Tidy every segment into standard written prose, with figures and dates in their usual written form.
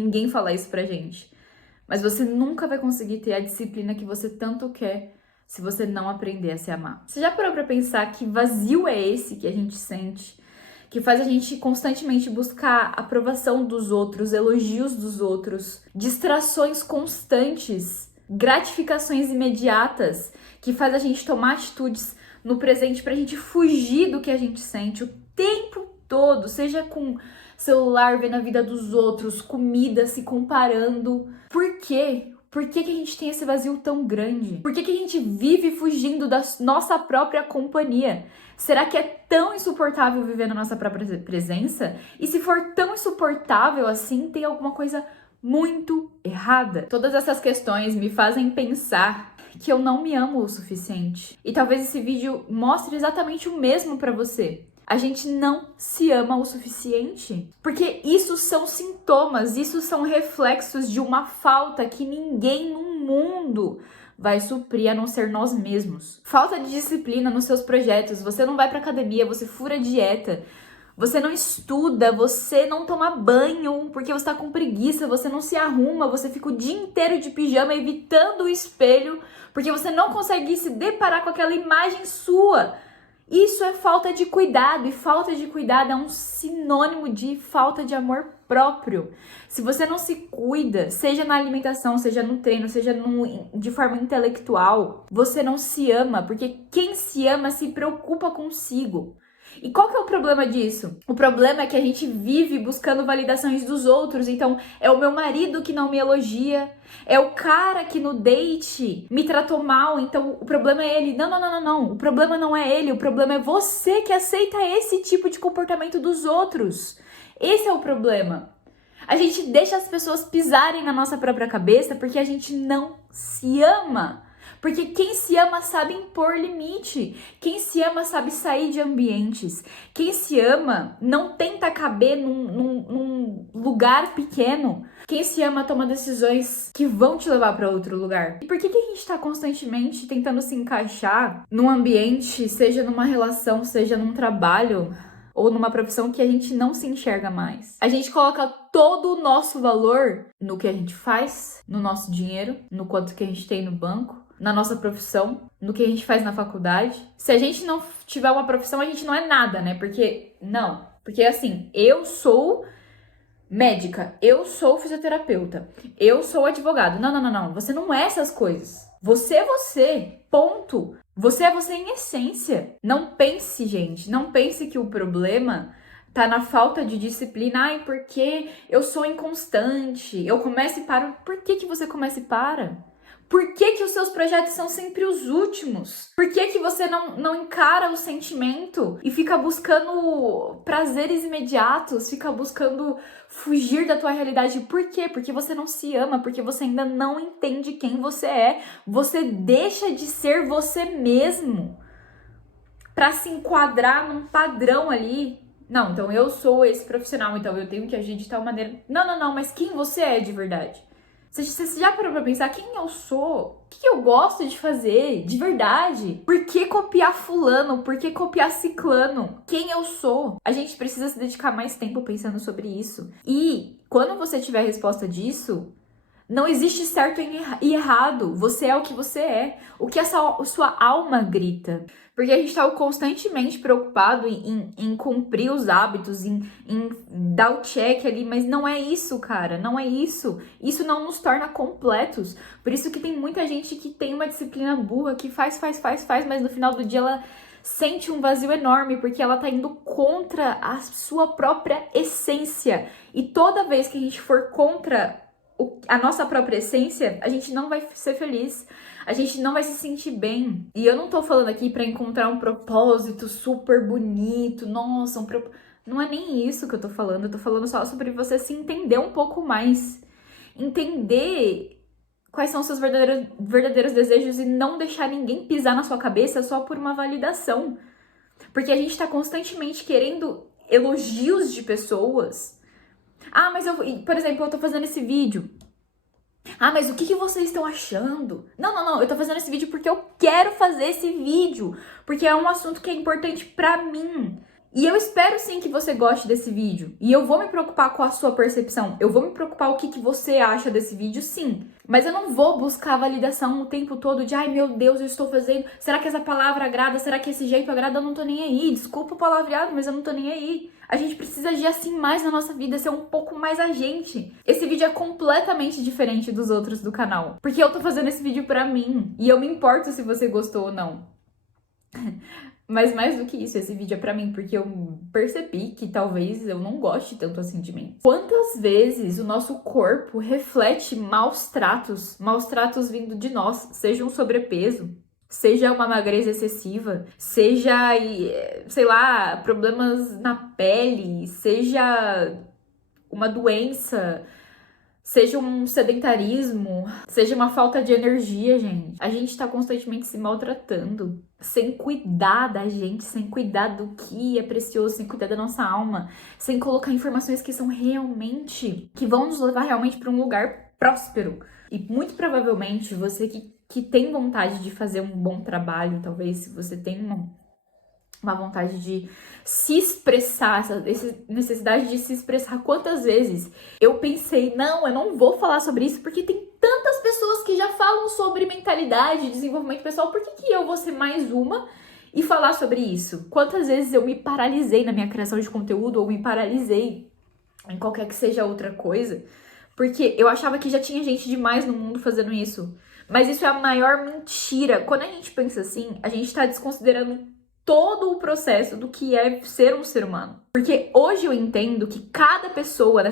ninguém fala isso pra gente. Mas você nunca vai conseguir ter a disciplina que você tanto quer se você não aprender a se amar. Você já parou pra pensar que vazio é esse que a gente sente? Que faz a gente constantemente buscar aprovação dos outros, elogios dos outros, distrações constantes, gratificações imediatas, que faz a gente tomar atitudes no presente pra gente fugir do que a gente sente o tempo todo, seja com celular vendo a vida dos outros, comida, se comparando. Por quê? Por que a gente tem esse vazio tão grande? Por que a gente vive fugindo da nossa própria companhia? Será que é tão insuportável viver na nossa própria presença? E se for tão insuportável assim, tem alguma coisa muito errada? Todas essas questões me fazem pensar que eu não me amo o suficiente. E talvez esse vídeo mostre exatamente o mesmo pra você. A gente não se ama o suficiente. Porque isso são sintomas, isso são reflexos de uma falta que ninguém no mundo vai suprir a não ser nós mesmos. Falta de disciplina nos seus projetos, você não vai pra academia, você fura dieta, você não estuda, você não toma banho porque você tá com preguiça, você não se arruma, você fica o dia inteiro de pijama evitando o espelho porque você não consegue se deparar com aquela imagem sua. Isso é falta de cuidado, e falta de cuidado é um sinônimo de falta de amor próprio. Se você não se cuida, seja na alimentação, seja no treino, seja de forma intelectual, você não se ama, porque quem se ama se preocupa consigo. E qual que é o problema disso? O problema é que a gente vive buscando validações dos outros. Então, é o meu marido que não me elogia, é o cara que no date me tratou mal, então o problema é ele. Não. O problema não é ele, o problema é você que aceita esse tipo de comportamento dos outros. Esse é o problema. A gente deixa as pessoas pisarem na nossa própria cabeça porque a gente não se ama. Porque quem se ama sabe impor limite. Quem se ama sabe sair de ambientes. Quem se ama não tenta caber num lugar pequeno. Quem se ama toma decisões que vão te levar para outro lugar. E por que a gente está constantemente tentando se encaixar num ambiente, seja numa relação, seja num trabalho, ou numa profissão que a gente não se enxerga mais? A gente coloca todo o nosso valor no que a gente faz, no nosso dinheiro, no quanto que a gente tem no banco, na nossa profissão, no que a gente faz na faculdade. Se a gente não tiver uma profissão, a gente não é nada, né? Porque assim, eu sou médica, eu sou fisioterapeuta, eu sou advogado. Não. Você não é essas coisas. Você é você. Ponto. Você é você em essência. Não pense, gente, não pense que o problema tá na falta de disciplina. Ai, porque eu sou inconstante, eu começo e paro. Por que você começa e para? Por que os seus projetos são sempre os últimos? Por que você não encara o sentimento e fica buscando prazeres imediatos, fica buscando fugir da tua realidade? Por quê? Porque você não se ama, porque você ainda não entende quem você é. Você deixa de ser você mesmo para se enquadrar num padrão ali. Não, então eu sou esse profissional, então eu tenho que agir de tal maneira. Não, mas quem você é de verdade? Você já parou pra pensar quem eu sou? O que eu gosto de fazer de verdade? Por que copiar fulano? Por que copiar ciclano? Quem eu sou? A gente precisa se dedicar mais tempo pensando sobre isso. E quando você tiver a resposta disso, não existe certo e errado. Você é o que você é. O que essa sua alma grita. Porque a gente está constantemente preocupado em cumprir os hábitos, em dar o check ali, mas não é isso, cara. Não é isso. Isso não nos torna completos. Por isso que tem muita gente que tem uma disciplina burra, que faz, mas no final do dia ela sente um vazio enorme, porque ela tá indo contra a sua própria essência. E toda vez que a gente for contra a nossa própria essência, a gente não vai ser feliz, a gente não vai se sentir bem. E eu não tô falando aqui pra encontrar um propósito super bonito, nossa, não é nem isso que eu tô falando. Eu tô falando só sobre você se entender um pouco mais, entender quais são os seus verdadeiros desejos e não deixar ninguém pisar na sua cabeça só por uma validação. Porque a gente tá constantemente querendo elogios de pessoas. Ah, mas por exemplo, eu tô fazendo esse vídeo. Ah, mas o que vocês estão achando? Não, eu tô fazendo esse vídeo porque eu quero fazer esse vídeo. Porque é um assunto que é importante pra mim. E eu espero sim que você goste desse vídeo. E eu vou me preocupar com a sua percepção. Eu vou me preocupar o que você acha desse vídeo, sim. Mas eu não vou buscar validação o tempo todo de ai meu Deus, eu estou fazendo. Será que essa palavra agrada? Será que esse jeito agrada? Eu não tô nem aí. Desculpa o palavreado, mas eu não tô nem aí. A gente precisa agir assim mais na nossa vida, ser um pouco mais a gente. Esse vídeo é completamente diferente dos outros do canal. Porque eu tô fazendo esse vídeo pra mim. E eu me importo se você gostou ou não. Mas mais do que isso, esse vídeo é pra mim, porque eu percebi que talvez eu não goste tanto assim de mim. Quantas vezes o nosso corpo reflete maus tratos vindo de nós, seja um sobrepeso, seja uma magreza excessiva, seja, sei lá, problemas na pele, seja uma doença, seja um sedentarismo, seja uma falta de energia, gente. A gente tá constantemente se maltratando, sem cuidar da gente, sem cuidar do que é precioso, sem cuidar da nossa alma, sem colocar informações que são realmente, que vão nos levar realmente para um lugar próspero. E muito provavelmente você que tem vontade de fazer um bom trabalho, talvez se você tem uma vontade de se expressar, essa necessidade de se expressar. Quantas vezes eu pensei, não, eu não vou falar sobre isso porque tem tantas pessoas que já falam sobre mentalidade, desenvolvimento pessoal, por que eu vou ser mais uma e falar sobre isso? Quantas vezes eu me paralisei na minha criação de conteúdo ou me paralisei em qualquer que seja outra coisa, porque eu achava que já tinha gente demais no mundo fazendo isso. Mas isso é a maior mentira. Quando a gente pensa assim, a gente tá desconsiderando todo o processo do que é ser um ser humano. Porque hoje eu entendo que cada pessoa,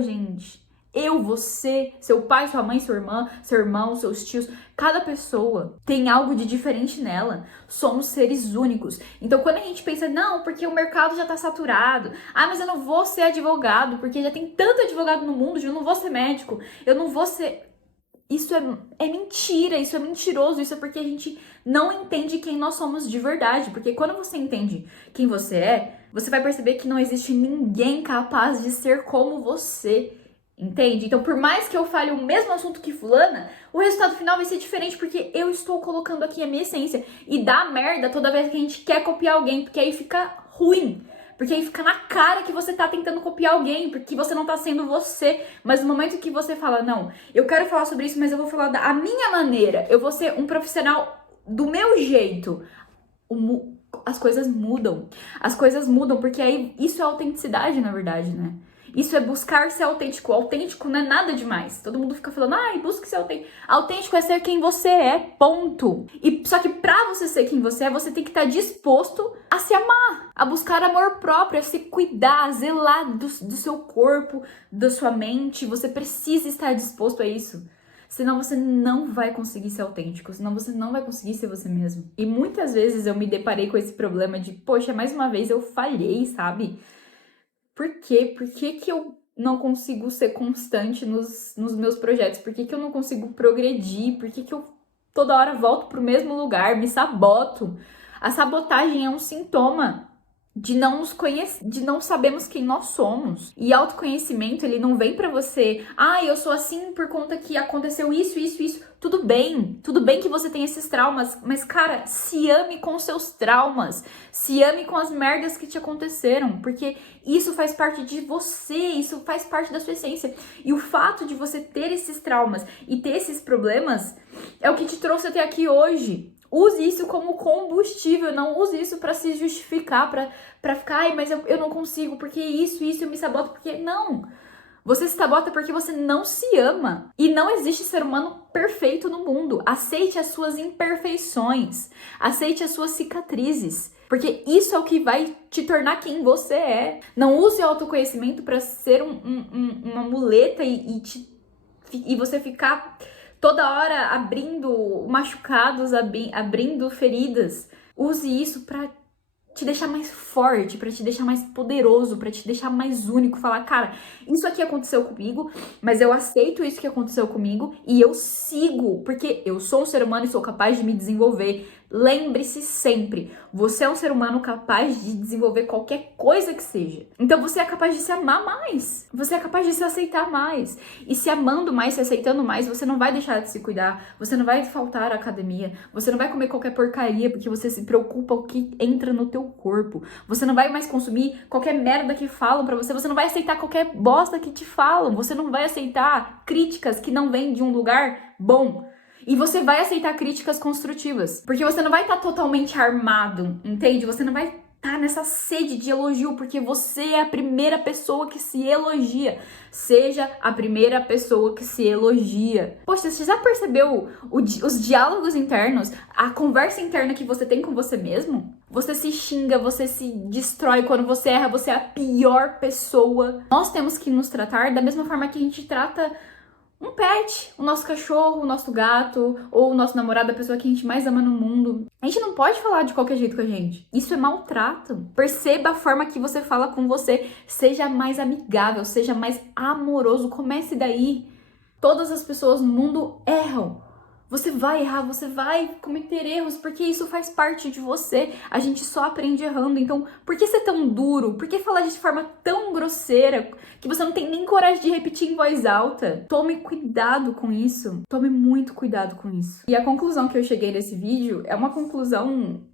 gente, eu, você, seu pai, sua mãe, sua irmã, seu irmão, seus tios, cada pessoa tem algo de diferente nela. Somos seres únicos. Então quando a gente pensa, não, porque o mercado já tá saturado. Ah, mas eu não vou ser advogado, porque já tem tanto advogado no mundo, eu não vou ser médico, eu não vou ser... Isso é mentira, isso é mentiroso, isso é porque a gente não entende quem nós somos de verdade. Porque quando você entende quem você é, você vai perceber que não existe ninguém capaz de ser como você, entende? Então, por mais que eu fale o mesmo assunto que fulana, o resultado final vai ser diferente, porque eu estou colocando aqui a minha essência. E dá merda toda vez que a gente quer copiar alguém, porque aí fica ruim. Porque aí fica na cara que você tá tentando copiar alguém, porque você não tá sendo você. Mas no momento que você fala, não, eu quero falar sobre isso, mas eu vou falar da minha maneira, eu vou ser um profissional do meu jeito, as coisas mudam. As coisas mudam, porque aí isso é autenticidade, na verdade, né? Isso é buscar ser autêntico. Autêntico não é nada demais. Todo mundo fica falando, ai, busque ser autêntico. Autêntico é ser quem você é, ponto. E só que pra você ser quem você é, você tem que estar disposto a se amar, a buscar amor próprio, a se cuidar, a zelar do seu corpo, da sua mente. Você precisa estar disposto a isso. Senão você não vai conseguir ser autêntico, senão você não vai conseguir ser você mesmo. E muitas vezes eu me deparei com esse problema de, poxa, mais uma vez eu falhei, sabe? Por quê? Por que eu não consigo ser constante nos meus projetos? Por que eu não consigo progredir? Por que eu toda hora volto pro mesmo lugar, me saboto? A sabotagem é um sintoma de não nos conhecer, de não sabemos quem nós somos. E autoconhecimento, ele não vem pra você, eu sou assim por conta que aconteceu isso, isso, isso. Tudo bem que você tem esses traumas, mas cara, se ame com seus traumas, se ame com as merdas que te aconteceram, porque isso faz parte de você, isso faz parte da sua essência. E o fato de você ter esses traumas e ter esses problemas é o que te trouxe até aqui hoje. Use isso como combustível, não use isso pra se justificar, pra ficar, mas eu não consigo, porque isso, eu me saboto, porque não. Você se sabota porque você não se ama. E não existe ser humano perfeito no mundo. Aceite as suas imperfeições, aceite as suas cicatrizes, porque isso é o que vai te tornar quem você é. Não use o autoconhecimento pra ser uma muleta e você ficar toda hora abrindo machucados, abrindo feridas. Use isso pra te deixar mais forte, pra te deixar mais poderoso, pra te deixar mais único. Falar, cara, isso aqui aconteceu comigo, mas eu aceito isso que aconteceu comigo e eu sigo, porque eu sou um ser humano e sou capaz de me desenvolver. Lembre-se sempre, você é um ser humano capaz de desenvolver qualquer coisa que seja. Então você é capaz de se amar mais, você é capaz de se aceitar mais. E se amando mais, se aceitando mais, você não vai deixar de se cuidar, você não vai faltar à academia, você não vai comer qualquer porcaria porque você se preocupa o que entra no teu corpo. Você não vai mais consumir qualquer merda que falam pra você, você não vai aceitar qualquer bosta que te falam, você não vai aceitar críticas que não vêm de um lugar bom. E você vai aceitar críticas construtivas. Porque você não vai estar totalmente armado, entende? Você não vai estar nessa sede de elogio, porque você é a primeira pessoa que se elogia. Seja a primeira pessoa que se elogia. Poxa, você já percebeu os diálogos internos, a conversa interna que você tem com você mesmo? Você se xinga, você se destrói quando você erra, você é a pior pessoa. Nós temos que nos tratar da mesma forma que a gente trata um pet, o nosso cachorro, o nosso gato, ou o nosso namorado, a pessoa que a gente mais ama no mundo. A gente não pode falar de qualquer jeito com a gente. Isso é maltrato. Perceba a forma que você fala com você. Seja mais amigável, seja mais amoroso. Comece daí. Todas as pessoas no mundo erram. Você vai errar, você vai cometer erros, porque isso faz parte de você. A gente só aprende errando. Então, por que ser tão duro? Por que falar de forma tão grosseira que você não tem nem coragem de repetir em voz alta? Tome cuidado com isso. Tome muito cuidado com isso. E a conclusão que eu cheguei nesse vídeo é uma conclusão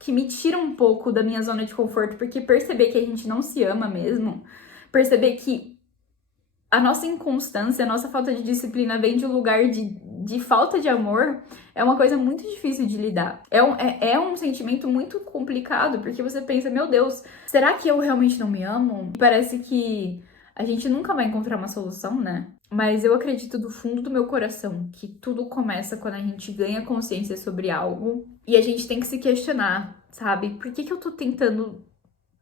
que me tira um pouco da minha zona de conforto, porque perceber que a gente não se ama mesmo, perceber que a nossa inconstância, a nossa falta de disciplina vem de um lugar de falta de amor, é uma coisa muito difícil de lidar. É um sentimento muito complicado, porque você pensa, meu Deus, será que eu realmente não me amo? Parece que a gente nunca vai encontrar uma solução, né? Mas eu acredito do fundo do meu coração que tudo começa quando a gente ganha consciência sobre algo e a gente tem que se questionar, sabe? Por que eu tô tentando...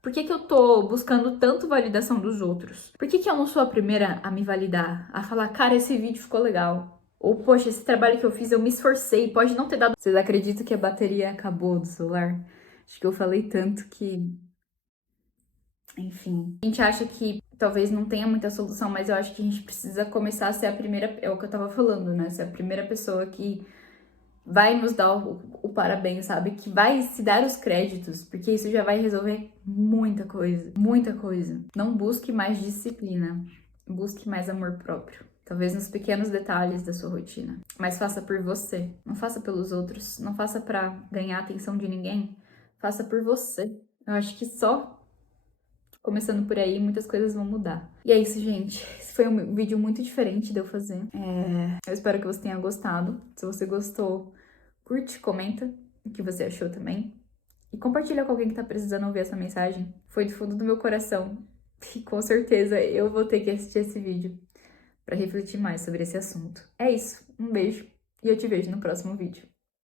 Por que eu tô buscando tanto validação dos outros? Por que eu não sou a primeira a me validar? A falar, cara, esse vídeo ficou legal. Ou, poxa, esse trabalho que eu fiz, eu me esforcei. Pode não ter dado... Vocês acreditam que a bateria acabou do celular? Acho que eu falei tanto que... Enfim. A gente acha que talvez não tenha muita solução, mas eu acho que a gente precisa começar a ser a primeira... É o que eu tava falando, né? Ser a primeira pessoa que vai nos dar o parabéns, sabe? Que vai se dar os créditos, porque isso já vai resolver muita coisa, muita coisa. Não busque mais disciplina, busque mais amor próprio. Talvez nos pequenos detalhes da sua rotina. Mas faça por você, não faça pelos outros, não faça pra ganhar a atenção de ninguém, faça por você. Eu acho que só começando por aí, muitas coisas vão mudar. E é isso, gente. Esse foi um vídeo muito diferente de eu fazer. Eu espero que você tenha gostado. Se você gostou, curte, comenta o que você achou também. E compartilha com alguém que tá precisando ouvir essa mensagem. Foi do fundo do meu coração. E com certeza eu vou ter que assistir esse vídeo pra refletir mais sobre esse assunto. É isso. Um beijo. E eu te vejo no próximo vídeo.